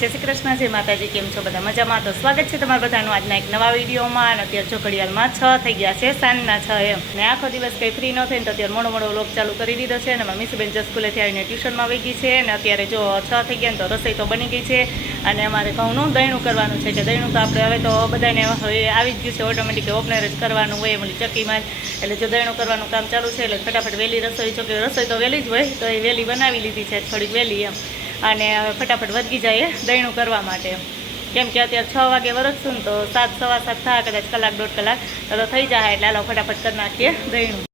જય શ્રી કૃષ્ણ, જય માતાજી. કેમ છો બધા? મજામાં? તો સ્વાગત છે તમારા બધાનું આજના એક નવા વિડીયોમાં. અને અત્યારે જો ઘડિયાળમાં 6 થઈ ગયા છે, સાંજના 6 એમ. ને આખો દિવસ કંઈ ફ્રી ન થઈને તો અત્યારે મોડો વ્લોગ ચાલુ કરી દીધો છે. અને મારી મિસબેન જો સ્કૂલેથી આવીને ટ્યુશનમાં વહી ગઈ છે. અને અત્યારે જો 6 થઈ ગયા ને તો રસોઈ તો બની ગઈ છે. અને અમારે ઘઉંનું દહીણું કરવાનું છે. કે દહીણું તો આપણે હવે તો બધાને હવે આવી જ ગયું છે, ઓટોમેટિક ઓપનર જ કરવાનું હોય એમની ચક્કીમાં. એટલે જો દહીણું કરવાનું કામ ચાલુ છે એટલે ફટાફટ વહેલી રસોઈ, જો કે રસોઈ તો વહેલી જ હોય તો એ વહેલી બનાવી લીધી છે, થોડીક વહેલી એમ. અને ફટાફટ વધી જાય દહીણું કરવા માટે, કેમ કે અત્યારે 6 વાગે વરસશું ને તો 7 સવા 7 થાય, કદાચ કલાક દોઢ કલાક તો થઈ જાય. એટલે હાલો ફટાફટ કરી નાખીએ દહીણું.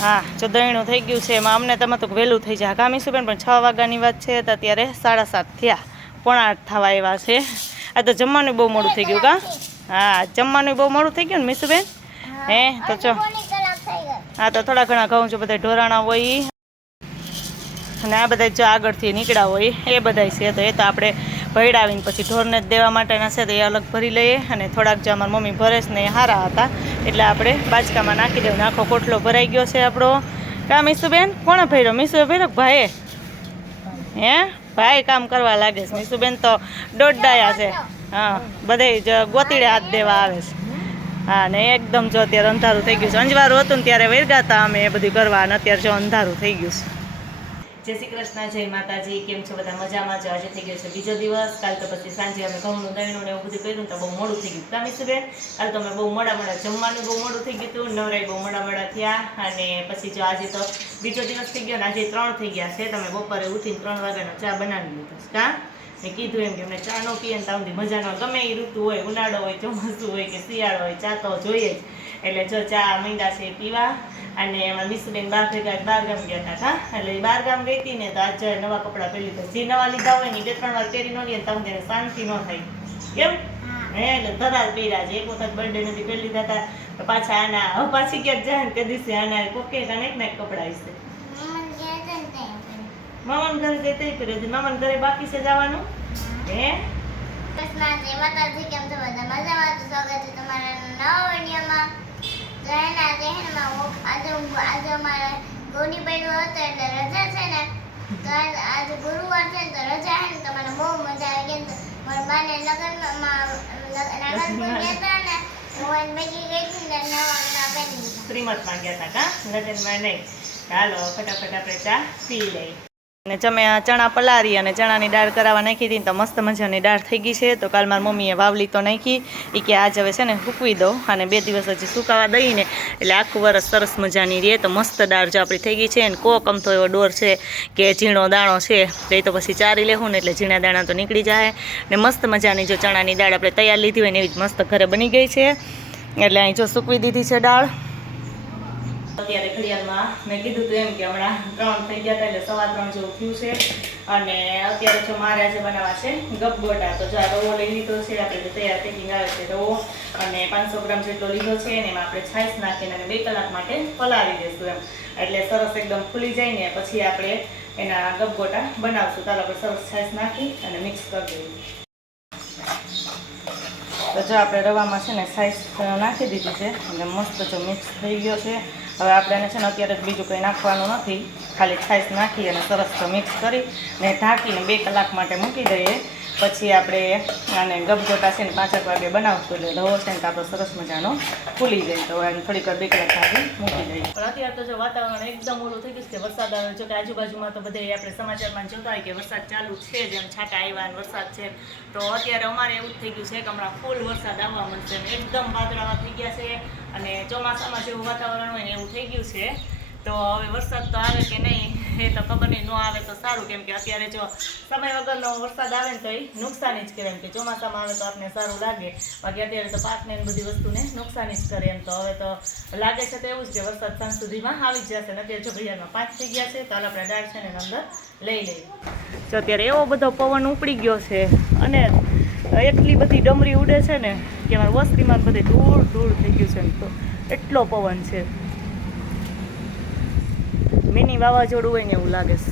હા, જો દહીણું થઈ ગયું છે. એમાં અમને તમે તો વહેલું થઈ જાય કામી શું પણ 6 વાગ્યાની વાત છે તો અત્યારે 7:30 થયા, 7:45 થવા આવ્યા છે. આ તો જમવાનું બહુ મોડું થઈ ગયું કા? હા, જમવાનું બહુ મોડું થઈ ગયું ને મીસુબેન? હે તો ચો હા, તો થોડા ઘણા ઘઉં જો બધા ઢોરાણા હોય અને આ બધા જો આગળથી નીકળ્યા હોય એ બધા છે. તો એ તો આપણે ભેળાવીને પછી ઢોરને જ દેવા માટેના છે તો એ અલગ ભરી લઈએ. અને થોડાક જો અમારી મમ્મી ભરે છે ને એ સારા હતા એટલે આપણે બાજકામાં નાખી દઉં. આખો કોટલો ભરાઈ ગયો છે આપણો. કા મીસુબેન? કોણે ભર્યો? મીસુએ ભર્યો? ભાઈએ? હે ભાઈ કામ કરવા લાગે છે. મીસુબેન તો દોડડાયા છે. હા, બધે જ ગોતીડે હાથ દેવા આવે છે. હા, ને એકદમ જો અત્યારે અંધારું થઈ ગયું છે. અંજવારું હતું ને ત્યારે વેરગા હતા અમે એ બધું કરવા, અને અત્યારે જો અંધારું થઈ ગયું છે. જય શ્રી કૃષ્ણ, જય માતાજી. કેમ છો બધા? મજામાં? જો આજે થઈ ગયો છે બીજો દિવસ. કાલ તો પછી સાંજે અમે ઘઉંનું દહીણું ને એવું બધું કર્યું તો બહુ મોડું થઈ ગયું. કામીસુબેન કાલ તો અમે બહુ મોડા જમવાનું બહુ મોડું થઈ ગયું હતું, નવરાઈ બહુ મોડા થયા. અને પછી જો આજે તો બીજો દિવસ થઈ ગયો ને આજે 3 થઈ ગયા છે. તમે બપોરે ઉઠીને 3 વાગ્યાનો ચા બનાવી લીધો કા? મેં કીધું એમ કે અમને ચા ન પીએ ને તાવથી મજા ન, ગમે એ ઋતુ હોય, ઉનાળો હોય, ચોમાસું હોય કે શિયાળો હોય, ચા તો જોઈએ જ. એટલે જો ચા માંડ્યા છે પીવા. અને એમાં મીસુબેન બહાર ગામ ગયા હતા. એટલે એ બહાર ગામ ગઈ હતી ને તો આજે નવા કપડાં પહેરી લીધા. જે નવા લીધા હોય ને 2-3 વાર પહેરી ન લે તો તેને શાંતિ ન થાય. કેમ? હે એટલે ધરાલ પહેર્યા છે. એક વખત બર્થડે નથી પહેરી લીધા હતા તો પાછા આના હવે પાછી ક્યાંક જાય ને તે દિવસે આના કોકે નાક કપડાં હશે. મામાન ઘરે જઈ તઈ પહેર્યો છે. મામાન ઘરે બાકી છે જવાનું. હે કેમ છો બધા? મજામાં? સ્વાગત છે તમારા નવા વિડીયોમાં. આજે અમારે ગોની પડ્યો હતો એટલે રજા છે ને, તો આજે ગુરુવાર છે ને તો રજા છે ને તો મને બહુ મજા આવી ગઈ. મારા બાને લગ્નમાં ગયા હતા ને હું ભેગી ગઈ હતી ને નવા પહેરી શ્રીમતમાં ગયા હતા કા? લગ્નમાં નહીં. હાલો ફટાફટ આપણે ચા પી લઈએ. અને તમે ચણા પલારી અને ચણાની દાળ કરાવવા નાખી હતી તો મસ્ત મજાની દાળ થઈ ગઈ છે. તો કાલ મારી મમ્મીએ વાવલી તો નાખી, એ કે આજ હવે છે ને સૂકવી દો અને 2 દિવસ હજી સુકાવા દઈને એટલે આખું વરસ સરસ મજાની રહે. તો મસ્ત દાળ જો આપણી થઈ ગઈ છે. અને કોક અમથો એવો ડોર છે કે ઝીણો દાણો છે તો એ તો પછી ચારી લેવું ને એટલે ઝીણા દાણા તો નીકળી જાય. ને મસ્ત મજાની જો ચણાની દાળ આપણે તૈયાર લીધી હોય ને એવી જ મસ્ત ઘરે બની ગઈ છે. એટલે અહીં જો સૂકવી દીધી છે દાળ. અત્યારે ઘડિયાળમાં મેં કીધું હતું એમ કે હમણાં 3 થઈ ગયા હતા એટલે 3:15 જેવું થયું છે. અને અત્યારે જો મારે આજે બનાવવા છે ગપગોટા. તો જો આ રવો લઈ લીધો છે આપણે, જે તૈયાર પેકિંગ આવે છે રવો, અને 500 ગ્રામ જેટલો લીધો છે. અને એમાં આપણે છાશ નાખીને અને 2 કલાક માટે પલાળી દઈશું એમ. એટલે સરસ એકદમ ફૂલી જાય ને પછી આપણે એના ગપગોટા બનાવશું. ચાલો આપણે સરસ છાશ નાખી અને મિક્સ કરી દઈએ. તો જો આપણે રવામાં છે ને છાશ નાખી દીધી છે અને મસ્ત જો મિક્સ થઈ ગયો છે. હવે આપણે એને છે ને અત્યારે જ બીજું કંઈ નાખવાનું નથી, ખાલી છાશ નાખી અને સરસ મિક્સ કરી ને ઢાંકીને 2 કલાક માટે મૂકી દઈએ. પછી આપણે આને ગપગોટા છે ને 5 વાગે બનાવશું એટલે રવો છે ને તો આપણો સરસ મજાનો ફૂલી જાય. તો એને થોડીક વાર 2 કલાક ઢાંકી મૂકી દઈએ. પણ અત્યારે તો જો વાતાવરણ એકદમ ઓલું થઈ ગયું છે, વરસાદ આવે. જો કે આજુબાજુમાં તો બધે આપણે સમાચારમાં જોતા હોય કે વરસાદ ચાલુ છે, જેમ છાંટા આવ્યા અને વરસાદ છે. તો અત્યારે અમારે એવું જ થઈ ગયું છે કે હમણાં ફૂલ વરસાદ આવવા મળશે. એકદમ વાદળાવા થઈ ગયા છે અને ચોમાસામાં જેવું વાતાવરણ હોય ને એવું થઈ ગયું છે. તો હવે વરસાદ તો આવે કે નહીં એ તો ખબર નહીં. ન આવે તો સારું, કેમ કે અત્યારે જો સમય વગરનો વરસાદ આવે ને તો એ નુકસાની જ કરે. એમ કે ચોમાસામાં આવે તો આપણને સારું લાગે, બાકી અત્યારે તો પાકને બધી વસ્તુને નુકસાની જ કરે એમ. તો હવે તો લાગે છે તો એવું જ કે વરસાદ સાંજ સુધીમાં આવી જ જશે. ને અત્યારે જો ઘડિયાળમાં 5 થઈ ગયા છે તો આપણે દાળ છે ને અંદર લઈ લઈએ. જો અત્યારે એવો બધો પવન ઉપડી ગયો છે અને એટલી બધી ડમરી ઉડે છે ને કે અમારી વસ્તીમાં બધે ધૂળ ધૂળ થઈ ગયું છે. તો એટલો પવન છે, મિની વાવાઝોડું હોય ને એવું લાગે છે.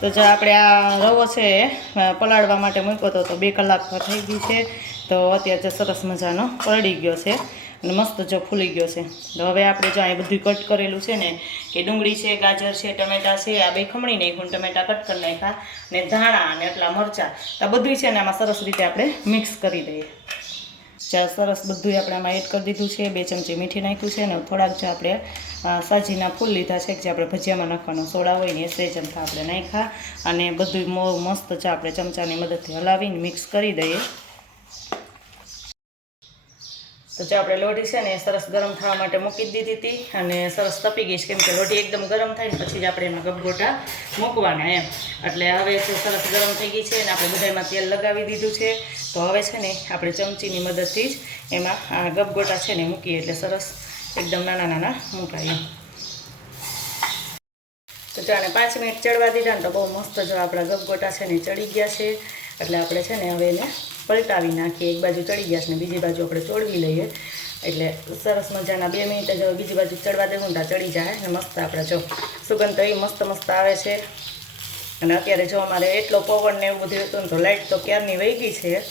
તો જો આપણે આ રવો છે એ પલાળવા માટે મૂક્યો હતો તો 2 કલાક થઈ ગઈ છે. તો અત્યારે જો સરસ મજાનો પલળી ગયો છે અને મસ્ત જો ફૂલી ગયો છે. તો હવે આપણે જો અહીં બધું કટ કરેલું છે ને કે ડુંગળી છે, ગાજર છે, ટમેટા છે, આ 2 ખમણી નાખ્યું, ટમેટા કટ કરી નાખ્યા ને ધાણા અને એટલા મરચાં, આ બધું છે ને આમાં સરસ રીતે આપણે મિક્સ કરી દઈએ. સરસ બધું આપણે આમાં એડ કરી દીધું છે. 2 ચમચી મીઠી નાખ્યું છે ને થોડાક જો આપણે સાજીના ફૂલ લીધા છે જે આપણે ભજીયામાં નાખવાનો સોડા હોય ને એ 3 ચમચા આપણે નાખ્યા અને બધું મસ્ત છે આપણે ચમચાની મદદથી હલાવીને મિક્સ કરી દઈએ. તો જો આપણે લોઢી છે ને એ સરસ ગરમ થવા માટે મૂકી દીધી હતી અને સરસ તપી ગઈ છે, કેમ કે લોઢી એકદમ ગરમ થાય ને પછી જ આપણે એમાં ગબગોટા મૂકવાના એમ. એટલે હવે સરસ ગરમ થઈ ગઈ છે અને આપણે બધામાં તેલ લગાવી દીધું છે. તો હવે છે ને આપણે ચમચીની મદદથી જ એમાં આ ગબગોટા છે ને મૂકીએ એટલે સરસ એકદમ નાના નાના મૂકાય એમ. તો જો આને 5 મિનિટ ચડવા દીધા ને તો બહુ મસ્ત જો આપણા ગબગોટા છે ને ચડી ગયા છે. એટલે આપણે છે ને હવે એને પલટાવી નાખીએ. એક બાજુ ચડી ગયા છે ને બીજી બાજુ આપણે ચોળવી લઈએ એટલે સરસ મજાના 2 મિનિટ જો બીજી બાજુ ચડવા દેવું ને ચડી જાય ને મસ્ત આપણે જો સુગંધ તો એ મસ્ત મસ્ત આવે છે. અને અત્યારે જો અમારે એટલો પવન ને એવું બધું હતું ને તો લાઇટ તો ક્યારની વહી ગઈ છે.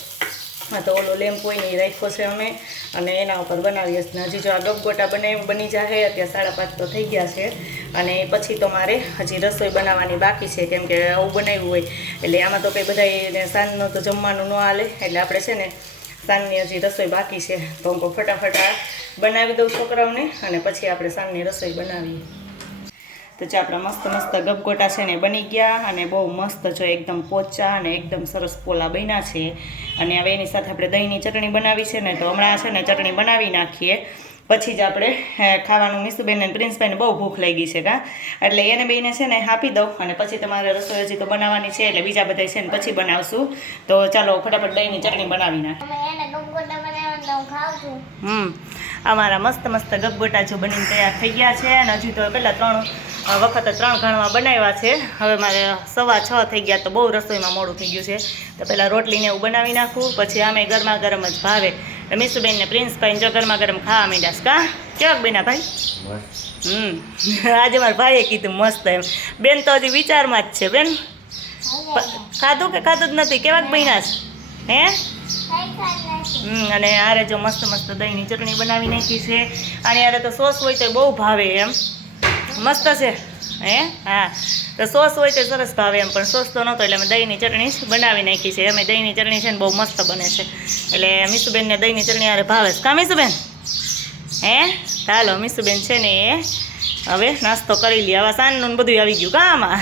હા, તો ઓલો લેમ્પ હોય ને એ રાખ્યો છે અમે અને એના ઉપર બનાવીએ છીએ. હજી જો આ ગબગોટા બની જાય અત્યારે 5:30 તો થઈ ગયા છે અને પછી તો મારે હજી રસોઈ બનાવવાની બાકી છે, કેમ કે આવું બનાવ્યું હોય એટલે આમાં તો કંઈ બધાને સાંજનું તો જમવાનું ન હાલે એટલે આપણે છે ને સાંજની હજી રસોઈ બાકી છે. તો હું ફટાફટ બનાવી દઉં છોકરાઓને અને પછી આપણે સાંજની રસોઈ બનાવીએ. તો જો આપણા મસ્ત મસ્ત ગબગોટા છે ને બની ગયા અને બહુ મસ્ત જો એકદમ પોચા અને એકદમ સરસ પોલા બન્યા છે. અને હવે એની સાથે આપણે દહીંની ચટણી બનાવી છે ને તો હમણાં છે ને ચટણી બનાવી નાખીએ પછી જ આપણે ખાવાનું. મીસુબેન અને પ્રિન્સભાઈને બહુ ભૂખ લાગી છે કાં, એટલે એને બેને છે ને આપી દઉં અને પછી તમારે રસોઈ હજી તો બનાવવાની છે એટલે બીજા બધા છે ને પછી બનાવશું. તો ચાલો ફટાફટ દહીંની ચટણી બનાવી નાખીએ. અમે એને ગબગોટા બનાવવાનું તો હું ખાઉં છું. અમારા મસ્ત મસ્ત ગબગોટા જો બનીને તૈયાર થઈ ગયા છે અને હજુ તો પહેલાં 3 વખત 3 ઘણવા બનાવ્યા છે. હવે મારે 6:15 થઈ ગયા તો બહુ રસોઈમાં મોડું થઈ ગયું છે. તો પહેલાં રોટલીને એવું બનાવી નાખું પછી આમે ગરમા ગરમ જ ભાવે. મીસુબેન ને પ્રિન્સભાઈ જો ગરમા ગરમ ખાવા માંડ્યા કા કેવાક બન્યા ભાઈ? આજે મારા ભાઈએ કીધું મસ્ત એમ. બેન તો હજી વિચારમાં જ છે. બેન ખાધું કે ખાધું જ નથી? કેવાક બન્યા છે હે? અને આરે જો મસ્ત મસ્ત દહીંની ચટણી બનાવી નાખી છે. અને યારે તો સોસ હોય તો બહુ ભાવે એમ. મસ્ત છે હે? હા, તો સોસ હોય તો સરસ ભાવે એમ, પણ સોસ તો નહોતો એટલે અમે દહીંની ચટણી જ બનાવી નાખી છે. અમે દહીંની ચટણી છે ને બહુ મસ્ત બને છે એટલે મીસુબેનને દહીંની ચટણી યારે ભાવે છે. કા મીસુબેન? હે ચાલો મીસુબેન છે ને એ હવે નાસ્તો કરી લઈએ. હવે સાંજનું બધું આવી ગયું કાં આમાં.